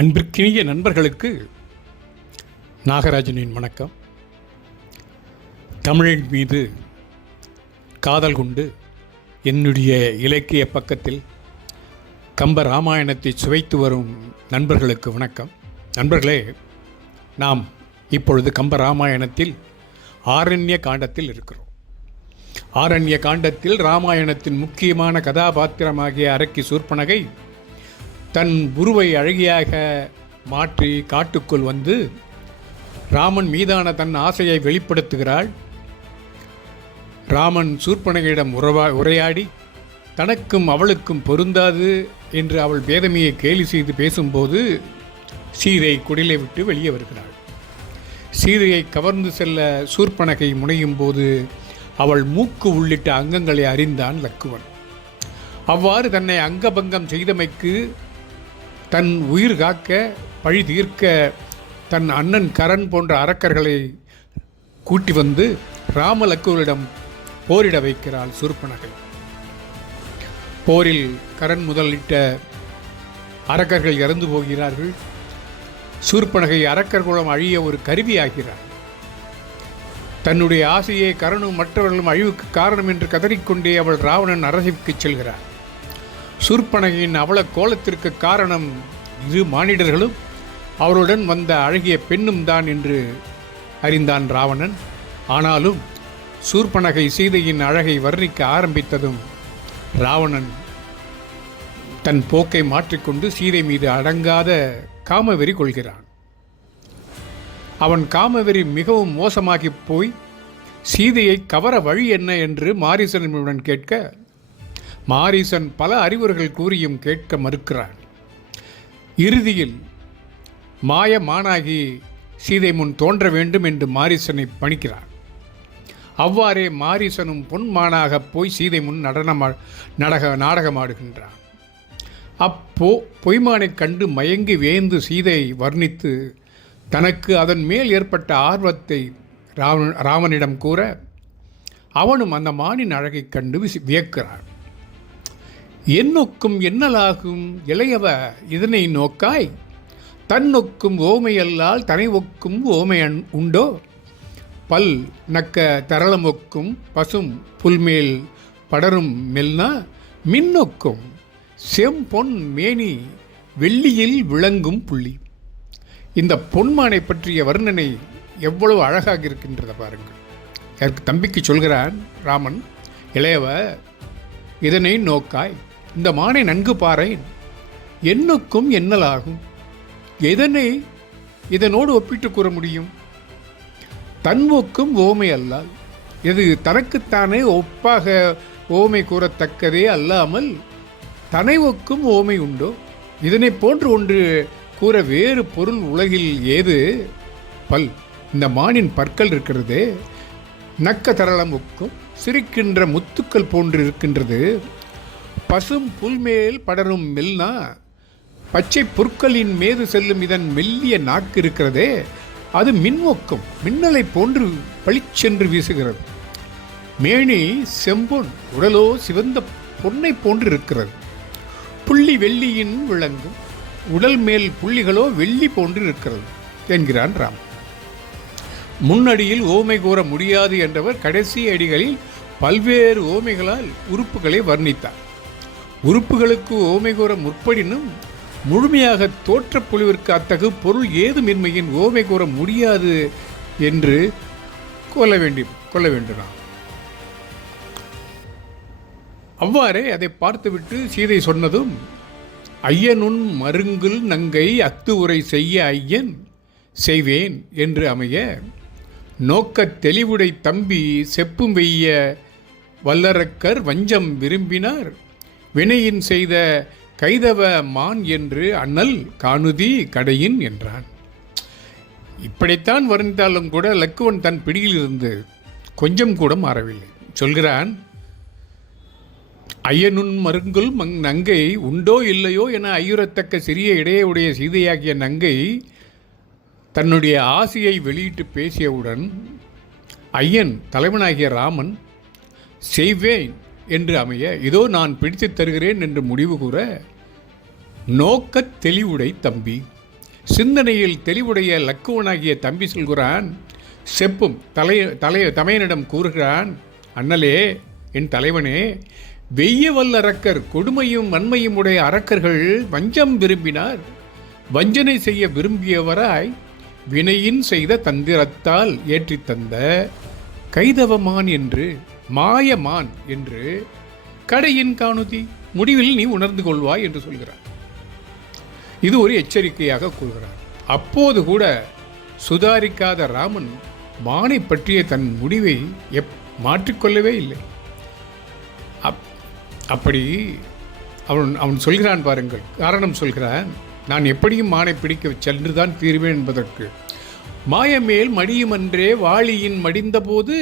அன்பிற்கினிய நண்பர்களுக்கு நாகராஜனின் வணக்கம். தமிழின் மீது காதல் கொண்டு என்னுடைய இலக்கிய பக்கத்தில் கம்ப ராமாயணத்தை சுவைத்து வரும் நண்பர்களுக்கு வணக்கம். நண்பர்களே, நாம் இப்பொழுது கம்ப ராமாயணத்தில் ஆரண்ய காண்டத்தில் இருக்கிறோம். ஆரண்ய காண்டத்தில் ராமாயணத்தின் முக்கியமான கதாபாத்திரமாகிய அரக்கி சூர்ப்பனகை தன் உருவை அழகியாக மாற்றி காட்டுக்குள் வந்து ராமன் மீதான தன் ஆசையை வெளிப்படுத்துகிறாள். ராமன் சூர்ப்பனகையிடம் உரையாடி தனக்கும் அவளுக்கும் பொருந்தாது என்று அவள் பேதமையை கேலி செய்து பேசும்போது சீதை குடிலை விட்டு வெளியே வருகிறாள். சீதையை கவர்ந்து செல்ல சூர்ப்பனகை முனையும் போது அவள் மூக்கு உள்ளிட்ட அங்கங்களை அறிந்தான் லக்குவன். அவ்வாறு தன்னை அங்கபங்கம் செய்தமைக்கு தன் உயிர் காக்க பழி தீர்க்க தன் அண்ணன் கரண் போன்ற அரக்கர்களை கூட்டி வந்து ராமலக்குவனிடம் போரிட வைக்கிறாள் சூர்ப்பனகை. போரில் கரண் முதலிட்ட அரக்கர்கள் இறந்து போகிறார்கள். சூர்ப்பனகை அரக்கர் குலம் அழிய ஒரு கருவியாகிறார். தன்னுடைய ஆசையை கரணும் மற்றவர்களும் அழிவுக்கு காரணம் என்று கதறிக்கொண்டே அவள் ராவணன் அரசிற்கு செல்கிறார். சூர்ப்பனகையின் அவல கோலத்திற்கு காரணம் இரு மானிடர்களும் அவருடன் வந்த அழகிய பெண்ணும் தான் என்று அறிந்தான் ராவணன். ஆனாலும் சூர்ப்பனகை சீதையின் அழகை வர்ணிக்க ஆரம்பித்ததும் ராவணன் தன் போக்கை மாற்றிக்கொண்டு சீதை மீது அடங்காத காமவெறி கொள்கிறான். அவன் காமவெறி மிகவும் மோசமாகி போய் சீதையை கவர வழி என்ன என்று மாரீசனுடன் கேட்க மாரீசன் பல அறிவுரைகள் கூறியும் கேட்க மறுக்கிறான். இறுதியில் மாயமானாகி சீதை முன் தோன்ற வேண்டும் என்று மாரீசனை பணிக்கிறான். அவ்வாறே மாரீசனும் பொன்மானாக போய் சீதை முன் நாடகமாடுகின்றான். பொய்மானை கண்டு மயங்கி வியந்து சீதை வர்ணித்து தனக்கு அதன் மேல் ஏற்பட்ட ஆர்வத்தை ராமனிடம் கூற அவனும் அந்த மானின் அழகை கண்டு வியக்கிறான். என்னொக்கும் என்னலாகும் இளையவ இதனை நோக்காய், தன்னொக்கும் ஓமையல்லால் தனை ஒக்கும் ஓமை உண்டோ, பல் நக்க தரளமொக்கும் பசும் புல்மேல் படரும் மெல்னா மின்னொக்கும் செம்பொன் மேனி வெள்ளியில் விளங்கும் புள்ளி. இந்த பொன்மானை பற்றிய வர்ணனை எவ்வளவு அழகாக இருக்கின்றத பாருங்கள். எனக்கு தம்பிக்கு சொல்கிறான் ராமன், இளையவ இதனை நோக்காய், இந்த மானை நன்கு பாரேன், என்னுக்கும் என்னலாகும், எதனை இதனோடு ஒப்பிட்டு கூற முடியும், தன்வொக்கும் ஓமை அல்லால், இது தனக்குத்தானே ஒப்பாக ஓமை கூறத்தக்கதே அல்லாமல் தனை ஒக்கும் ஓமை உண்டோ, இதனை போன்று ஒன்று கூற வேறு பொருள் உலகில் ஏது, பல் இந்த மானின் பற்கள் இருக்கிறது, நக்க தரளம் ஒக்கும் சிரிக்கின்ற முத்துக்கள் போன்று இருக்கின்றது, பசும் புல்மேல் படரும் மெல்னா பச்சை புற்களின் மீது செல்லும் இதன் மெல்லிய நாக்கு இருக்கிறதே, அது மின்வொக்கும் மின்னலை போன்று பளிச்சென்று வீசுகிறது, மேனி செம்பொன் உடலோ சிவந்த பொன்னை போன்று இருக்கிறது, புள்ளி வெள்ளியின் விளங்கும் உடல் மேல் புள்ளிகளோ வெள்ளி போன்று இருக்கிறது என்கிறான் ராம். முன்னடியில் ஓமை கூற முடியாது என்றவர் கடைசி அடிகளில் பல்வேறு ஓமைகளால் உறுப்புகளை வர்ணித்தார். உறுப்புகளுக்கு ஓமை கூற முற்படினும் முழுமையாக தோற்ற பொழிவிற்கு அத்தகு பொருள் ஏதுமின்மையின் ஓமை கூற முடியாது என்று கொள்ள வேண்டும். அவ்வாறே அதை பார்த்துவிட்டு சீதை சொன்னதும், ஐயனுன் மருங்குல் நங்கை அத்து உரை செய்ய ஐயன் செய்வேன் என்று அமைய, நோக்கத் தெளிவுடை தம்பி செப்பும் வெய்ய வல்லரக்கர் வஞ்சம் விரும்பினார், வினையின் செய்த கைதவ மான் என்று அண்ணல் காணுதி கடையின் என்றான். இப்படித்தான் வர்ணித்தாலும் கூட லக்குவன் தன் பிடியில் இருந்து கொஞ்சம் கூட மாறவில்லை. சொல்கிறான், ஐயனுன் மருங்குல் நங்கை உண்டோ இல்லையோ என ஐயுறத்தக்க சிறிய இடையுடைய சீதையாகிய நங்கை தன்னுடைய ஆசையை வெளியிட்டு பேசியவுடன் ஐயன் தலைவனாகிய ராமன் செய்வேன் என்று அமைய, இதோ நான் பிடித்து தருகிறேன் என்று முடிவு கூற, நோக்கத் தெளிவுடை தம்பி சிந்தனையில் தெளிவுடைய லக்குவனாகிய தம்பி சொல்கிறான். செப்பும் தமையனிடம் கூறுகிறான், அண்ணலே, என் தலைவனே, வெய்ய வல்ல அரக்கர், கொடுமையும் வன்மையும் உடைய அரக்கர்கள் வஞ்சம் விரும்பினார். வஞ்சனை செய்ய விரும்பியவராய் வினையின் செய்த தந்திரத்தால் ஏற்றி தந்த கைதவமான் என்று, மாயமான் என்று கடையின் காணுதி, முடிவில் நீ உணர்ந்து கொள்வாய் என்று சொல்கிறார். இது ஒரு எச்சரிக்கையாக கூறுகிறார். அப்போது கூட சுதாரிக்காத ராமன் மானை பற்றிய தன் முடிவை மாற்றிக்கொள்ளவே இல்லை. அப்படி அவன் சொல்கிறான் பாருங்கள், காரணம் சொல்கிறான். நான் எப்படியும் மானை பிடிக்க சென்றுதான் தீர்வேன் என்பதற்கு. மாயமேல் மடியுமன்றே வாளியின் மடிந்த போது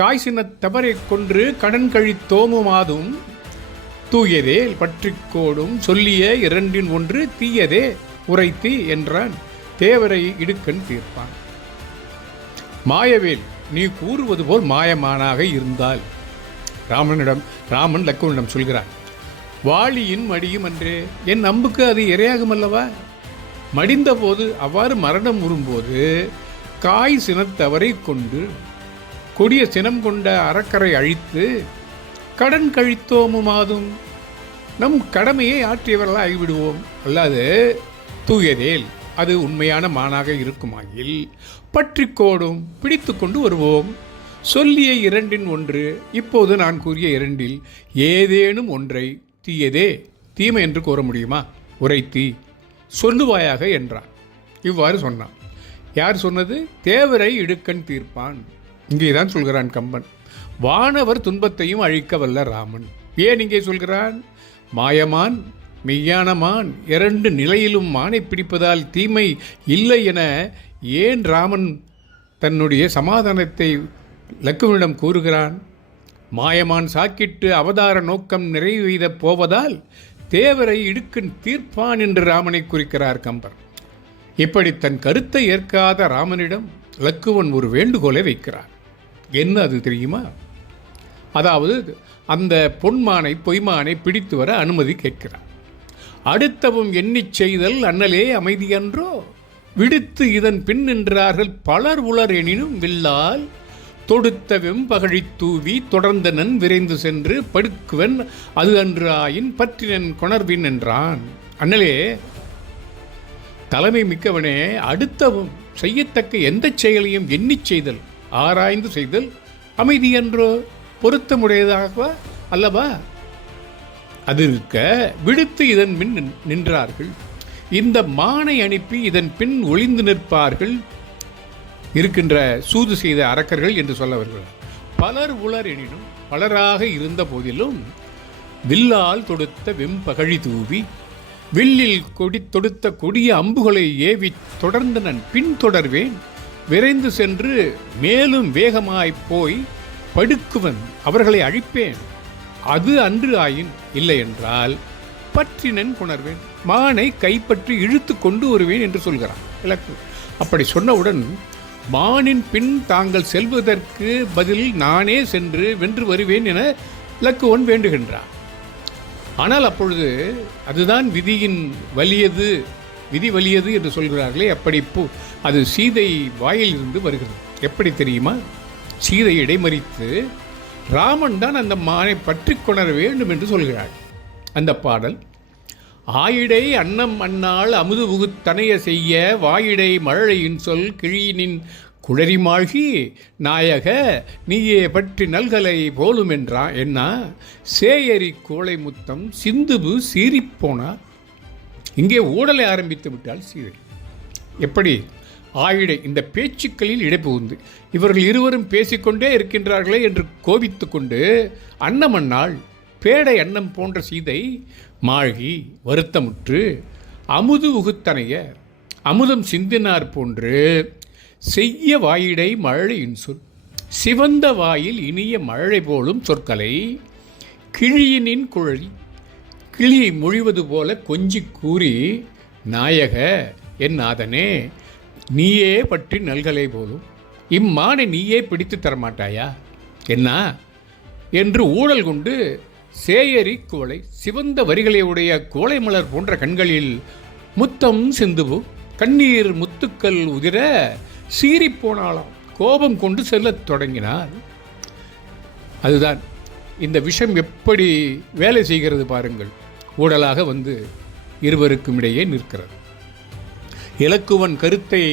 காய்ச்சின தவறை கொன்று கடன் கழித்தோமுமாதும் தூயதே பற்றிக்கோடும் சொல்லிய இரண்டின் ஒன்று தீயதே உரைத்தி என்றான். தேவரை இடுக்கண் தீர்ப்பான். மாயவேல், நீ கூறுவது போல் மாயமானாக இருந்தால், ராமன் லக்குவனிடம் சொல்கிறான், வாளியின் மடியும் அன்றே, என் அம்புக்கு அது இரையாகும் அல்லவா? மடிந்த போது, அவ்வாறு மரணம் வரும்போது காய் சினத்தவரை கொண்டு கொடிய சினம் கொண்ட அரக்கரை அழித்து கடன் கழித்தோமுமாதும் நம் கடமையை ஆற்றியவர்களாக ஆகிவிடுவோம். அல்லாது தூயதேல் அது உண்மையான மானாக இருக்குமாயில் பற்றிக்கோடும் பிடித்து கொண்டு வருவோம். சொல்லிய இரண்டின் ஒன்று, இப்போது நான் கூறிய இரண்டில் ஏதேனும் ஒன்றை தீயதே தீமை என்று கூற முடியுமா? உரைத்தி சொல்லுவாயாக என்றான். இவ்வாறு சொன்னான். யார் சொன்னது? தேவரை இடுக்கண் தீர்ப்பான். இங்கேதான் சொல்கிறான் கம்பன். வானவர் துன்பத்தையும் அழிக்க வல்ல ராமன். ஏன் இங்கே சொல்கிறான்? மாயமான் மெய்யானமான் இரண்டு நிலையிலும் மானை பிடிப்பதால் தீமை இல்லை என ஏன் ராமன் தன்னுடைய சமாதானத்தை லக்குவனிடம் கூறுகிறான்? மாயமான் சாக்கிட்டு அவதார நோக்கம் நிறைவேத போவதால் தேவரை இடுக்கண் தீர்ப்பான் என்று ராமனை குறிக்கிறார் கம்பர். இப்படி தன் கருத்தை ஏற்காத ராமனிடம் லக்குவன் ஒரு வேண்டுகோளை வைக்கிறார். என்ன அது தெரியுமா? அதாவது அந்த பொன்மானை பொய்மானை பிடித்து வர அனுமதி கேட்கிறார். அடுத்தவும் எண்ணிச் செய்தல் அண்ணலே அமைதியன்றோ, விடுத்து இதன் பின் நின்றார்கள் பலர் உளர் எனினும் வில்லால் தொடுத்த வெம்பகழி தூவி தொடர்ந்தனன் விரைந்து சென்று படுக்குவன் அது அன்று ஆயின் பற்றினன் கொணர்வின் என்றான். அண்ணலே, தலைமை மிக்கவனே, அடுத்தவும் செய்யத்தக்க எந்த செயலையும் எண்ணிச் செய்தல், ஆராய்ந்து செய்தல் அமைதியன்றோ, பொருத்தமுடையதாக அல்லவா? அது இருக்க விடுத்து இதன் பின் நின்றார்கள். இந்த மானை அனுப்பி இதன் பின் ஒளிந்து நிற்பார்கள் இருக்கின்ற சூது செய்த அரக்கர்கள் என்று சொல்ல வருகிறார். பலர் உளர் எனினும் பலராக இருந்த போதிலும் வில்லால் தொடுத்த வெம்பகழி தூவி வில்லில் தொடுத்த கொடிய அம்புகளை ஏவி தொடர்ந்து நான் பின்தொடர்வேன். விரைந்து சென்று மேலும் வேகமாய் போய் படுக்குவன் அவர்களை அழிப்பேன். அது அன்று ஆயின் இல்லை என்றால் பற்றினன் கொணர்வேன், மானை கைப்பற்றி இழுத்து கொண்டு வருவேன் என்று சொல்கிறான் இலக்கு. அப்படி சொன்னவுடன் மானின் பின் தாங்கள் செல்வதற்கு பதில் நானே சென்று வென்று வருவேன் என இலக்குவன் வேண்டுகின்றான். ஆனால் அப்பொழுது அதுதான் விதியின் வலியது, விதி வலியது என்று சொல்கிறார்களே, அப்படி அது சீதை வாயில் இருந்து வருகிறது. எப்படி தெரியுமா? சீதை இடைமறித்து ராமன் தான் அந்த மானை பற்றி கொணர வேண்டும் என்று சொல்கிறாள். அந்த பாடல், ஆயிடை அன்னம் அண்ணாள் அமுது உகுத்தனைய செய்ய வாயிடை மழலையின் சொல் கிழியினின் குழறி மாழ்கி நாயக நீயே பற்றி நல்கலை போலும் என்றா என்ன சேயரி கோளை முத்தம் சிந்துபு சீறிப்போனார். இங்கே ஊடலை ஆரம்பித்து விட்டால் சீதை. எப்படி? ஆயிடை இந்த பேச்சுக்களில் இடைபுகுந்து இவர்கள் இருவரும் பேசிக்கொண்டே இருக்கின்றார்களே என்று கோபித்து கொண்டு அன்னமன்னாள் பேடை அன்னம் போன்ற சீதை மாழ்கி வருத்தமுற்று அமுது உகுத்தனைய அமுதம் சிந்தினார் போன்று செய்ய வாயிடை மழலையின் சொல் சிவந்த வாயில் இனிய மழலை போலும் சொற்களை கிழியினின் குழலி கிளியை மொழிவது போல கொஞ்சி கூறி நாயக என் நாதனே நீயே பற்றி நல்கலை போலும் இம்மானை நீயே பிடித்து தரமாட்டாயா என்ன என்று ஊழல் கொண்டு சேயரி குவளை சிவந்த வரிகளை உடைய கோளை மலர் போன்ற கண்களில் முத்தம் சிந்துவு கண்ணீர் முத்துக்கள் உதிர சீறிப்போனாலாம், கோபம் கொண்டு செல்லத் தொடங்கினார். அதுதான் இந்த விஷம் எப்படி வேலை செய்கிறது பாருங்கள். ஊடலாக வந்து இருவருக்கும் இடையே நிற்கிறது. இலக்குவன் கருத்தை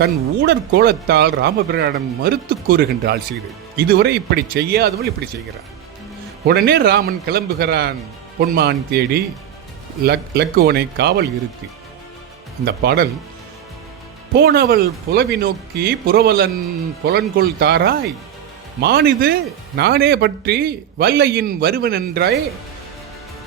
தன் ஊடற்கோலத்தால் ராமபிரானிடம் மறுத்து கூறுகின்றாள் சீதை. இதுவரை இப்படி செய்யாதவள் இப்படி செய்கிறாள். உடனே ராமன் கிளம்புகிறான் பொன்மான் தேடி லக்குவனை காவல் இருத்தி. இந்த பாடல் போனவள் புலவி நோக்கி புறவலன் புலன்கொள் தாராய் மானிது நானே பற்றி வல்லையின் வருவன் என்றாய்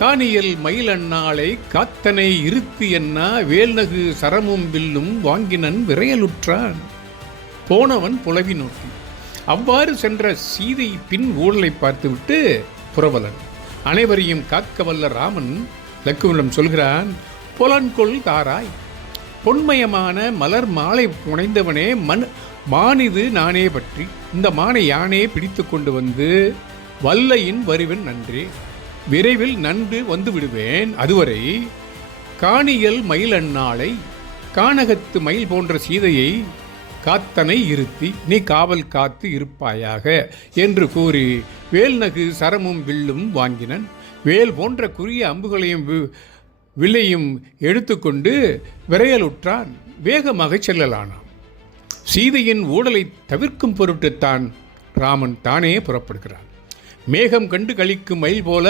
காணியல் மயிலண்ணாளை காத்தனை இருத்தி என்ன வேல்நகு சரமும் வில்லும் வாங்கினன் விரையலுற்றான். போனவன் புலவி நோக்கி. அவ்வாறு சென்ற சீதை பின் ஊழலை பார்த்துவிட்டு புறவலன் அனைவரையும் காக்க வல்ல ராமன் லக்குவனிடம் சொல்கிறான், புலன்கொள் தாராய், பொன்மயமான மலர் மாலை புனைந்தவனே மானிது நானே பற்றி இந்த மானை யானே பிடித்து கொண்டு வந்து வல்லையின் வருவன் நன்றே, விரைவில் நன்று வந்து விடுவேன். அதுவரை காணியல் மயில் அண்ணாளை கானகத்து மயில் போன்ற சீதையை காத்தனை இருத்தி நீ காவல் காத்து இருப்பாயாக என்று கூறி வேல்நகு சரமும் வில்லும் வாங்கினன். வேல் போன்ற குறுகிய அம்புகளையும் வில்லையும் எடுத்துக்கொண்டு விரையலுற்றான். வேகமாக செல்லலானான். சீதையின் ஊடலை தவிர்க்கும் பொருட்டுத்தான் ராமன் தானே புறப்படுகிறான். மேகம் கண்டு கழிக்கும் மயில் போல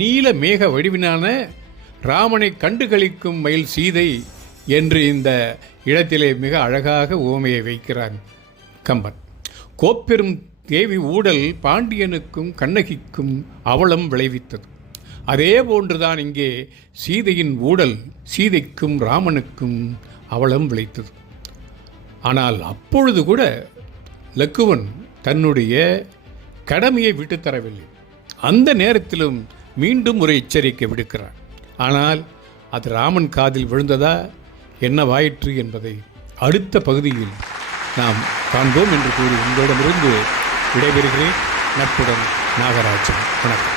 நீல மேக வடிவினான ராமனை கண்டு கழிக்கும் மயில் சீதை என்று இந்த இடத்திலே மிக அழகாக உவமையை வைக்கிறான் கம்பன். கோப்பெரும் தேவி ஊடல் பாண்டியனுக்கும் கண்ணகிக்கும் அவலம் விளைவித்தது. அதே போன்றுதான் இங்கே சீதையின் ஊடல் சீதைக்கும் ராமனுக்கும் அவலம் விளைத்தது. ஆனால் அப்பொழுது கூட லக்குவன் தன்னுடைய கடமையை விட்டுத்தரவில்லை. அந்த நேரத்திலும் மீண்டும் ஒரு எச்சரிக்கை விடுக்கிறான். ஆனால் அது ராமன் காதில் விழுந்ததா என்னவாயிற்று என்பதை அடுத்த பகுதியில் நாம் காண்போம் என்று கூறி உங்களிடமிருந்து விடைபெறுகிறேன். நட்புடன் நாகராஜன். வணக்கம்.